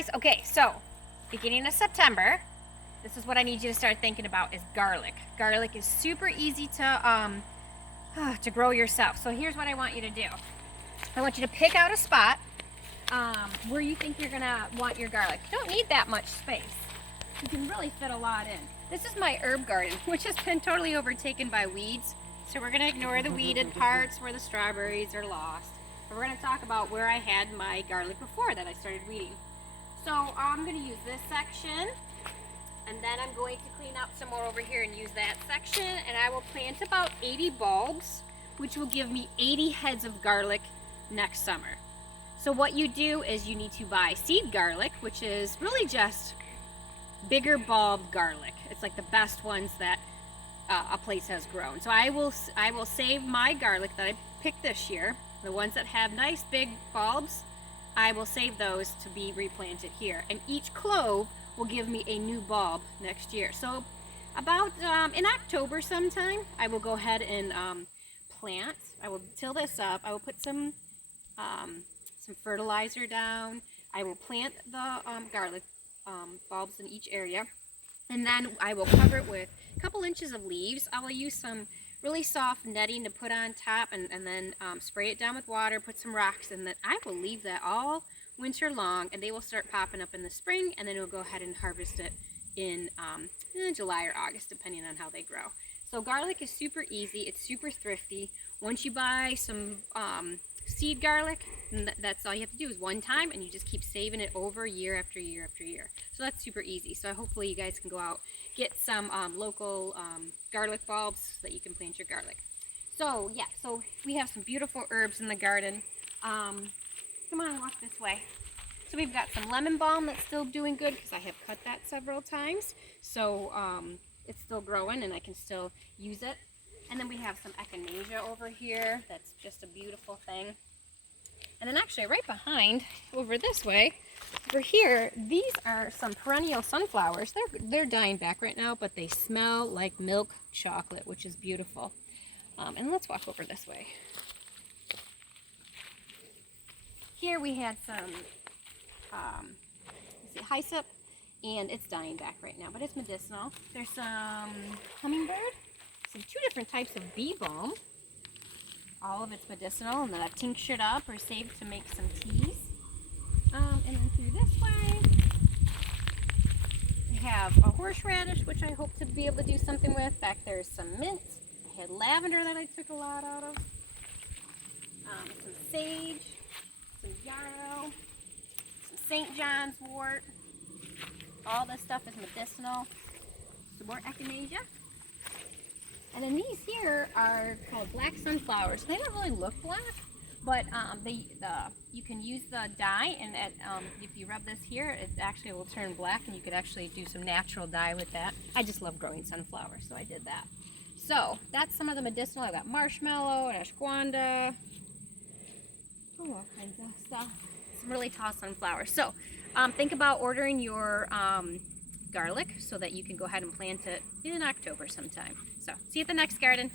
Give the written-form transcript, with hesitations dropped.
guys. Okay, so beginning of September, this is what I need you to start thinking about is garlic. Garlic is super easy to grow yourself. So here's what I want you to do. I want you to pick out a spot where you think you're gonna want your garlic. You don't need that much space. You can really fit a lot in. This is my herb garden, which has been totally overtaken by weeds. So we're gonna ignore the weeded parts where the strawberries are lost. But we're gonna talk about where I had my garlic before that I started weeding. So I'm gonna use this section, and then I'm going to clean up some more over here and use that section, and I will plant about 80 bulbs, which will give me 80 heads of garlic next summer. So what you do is you need to buy seed garlic, which is really just bigger bulb garlic. It's like the best ones that a place has grown. So I will save my garlic that I picked this year, the ones that have nice big bulbs. I will save those to be replanted here, and each clove will give me a new bulb next year. So about in October sometime, I will go ahead and plant. I will till this up. I will put some fertilizer down. I will plant the garlic bulbs in each area, and then I will cover it with a couple inches of leaves. I will use some really soft netting to put on top, and then spray it down with water, put some rocks, and then I will leave that all winter long, and they will start popping up in the spring, and then we'll go ahead and harvest it in July or August, depending on how they grow. So garlic is super easy. It's super thrifty. Once you buy some seed garlic, that's all you have to do is one time, and you just keep saving it over year after year after year. So that's super easy. So hopefully you guys can go out, get some local garlic bulbs so that you can plant your garlic. So yeah, so we have some beautiful herbs in the garden. Come on, walk this way. So we've got some lemon balm that's still doing good because I have cut that several times. So it's still growing and I can still use it. And then we have some echinacea over here. That's just a beautiful thing. And then actually right behind, over this way, over here, these are some perennial sunflowers. They're dying back right now, but they smell like milk chocolate, which is beautiful. And let's walk over this way. Here we had some hyssop, and it's dying back right now, but it's medicinal. There's some hummingbird, two different types of bee balm. All of it's medicinal, and then I've tinctured up or saved to make some teas. And then through this way, we have a horseradish, which I hope to be able to do something with. Back there's some mint. I had lavender that I took a lot out of. Some sage, some yarrow, some St. John's wort. All this stuff is medicinal. Some more echinacea. And then these here are called black sunflowers. They don't really look black, but you can use the dye, and if you rub this here, it actually will turn black, and you could actually do some natural dye with that. I just love growing sunflowers, so I did that. So that's some of the medicinal. I've got marshmallow and ashwagandha. Oh, all kinds of stuff. Some really tall sunflowers. So think about ordering your garlic so that you can go ahead and plant it in October sometime. So see you at the next garden.